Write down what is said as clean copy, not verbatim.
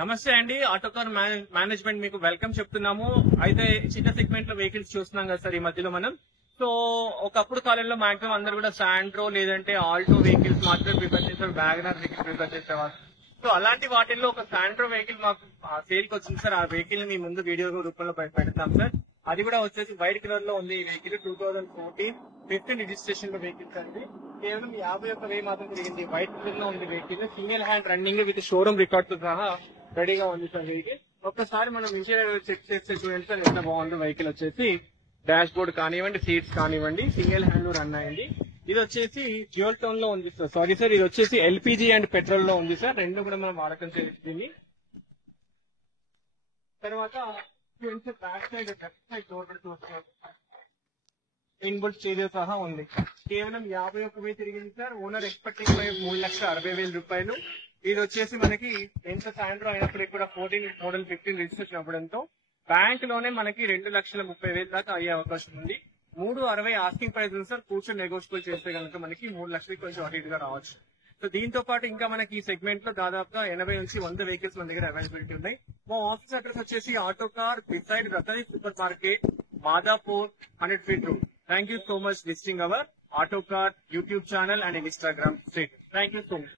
నమస్తే అండి. Autocar management మీకు వెల్కమ్ చెప్తున్నాము. అయితే చిన్న సెగ్మెంట్ లో వెహికల్స్ చూస్తున్నాం కదా సార్ ఈ మధ్యలో మనం. సో ఒకప్పుడు కాలంలో మాక్సిమం అందరు కూడా శాండ్రో లేదంటే ఆల్టో వెహికల్స్ మాత్రమే ప్రిఫర్ చేస్తారు, వ్యాగనర్ వెహికల్ ప్రిఫర్ చేసేవారు. సో అలాంటి వాటిల్లో ఒక శాండ్రో వెహికల్ మాకు సేల్ కి వచ్చింది సార్. ఆ వెహికల్ మీ ముందు వీడియో రూపంలో పెడతాం సార్. అది కూడా వచ్చేసి వైట్ కలర్ లో ఉంది. ఈ వెహికల్ 2014 15 రిజిస్ట్రేషన్ లో వెహికల్స్ అండి. కేవలం 51,000 మాత్రం తిరిగింది. వైట్ కలర్ లో ఉంది vehicle. Single hand running with showroom record తో సహా రెడీగా ఉంది సార్ వెహికల్. ఒక్కసారి మనం ఇంటీరియర్ చెక్ చేస్తే చూడండి సార్ ఎంత బాగుందో వెహికల్. వచ్చేసి డాష్ బోర్డ్ కానివ్వండి, సీట్స్ కానివ్వండి, సింగిల్ హ్యాండ్ రన్ అయ్యింది. ఇది వచ్చేసి డ్యూయల్ టోన్ లో ఉంది సార్. సారీ సార్, ఇది వచ్చేసి ఎల్పిజి అండ్ పెట్రోల్ లో ఉంది సార్. రెండు కూడా మనం వాడకం చేసింది. తర్వాత back side left side door కూడా చూస్తున్నాం. ఇన్బుల్ స్టీరియో సహా ఉంది. కేవలం 51,000 తిరిగింది సార్. ఓనర్ ఎక్స్పెక్టింగ్ 3,60,000 రూపాయలు. ఇది వచ్చేసి మనకి ఎంత సాయంత్రం అయినప్పటికీ కూడా 14 మోడల్ 15 రిజిస్ట్రేషన్ అవ్వడంతో బ్యాంక్ లోనే మనకి 2,30,000 దాకా అయ్యే అవకాశం ఉంది. 360 ఆస్కింగ్ ప్రైస్ ఉంది సార్. కూర్చొని నెగోషియబుల్ చేస్తే కనుక మనకి 3 లక్షలకి కొంచెం అటు ఇటుగా రావచ్చు. సో దీంతో పాటు ఇంకా మనకి ఈ సెగ్మెంట్ లో దాదాపుగా 80 నుంచి 100 వెహికల్స్ మన దగ్గర అవైలబిలిటీ ఉన్నాయి. మా ఆఫీస్ అడ్రస్ వచ్చేసి ఆటోకార్ బిసైడ్ రతని super market, Madhapur, 100 feet road. Thank you so much visiting our Autocar YouTube channel and Instagram. Thank you so much.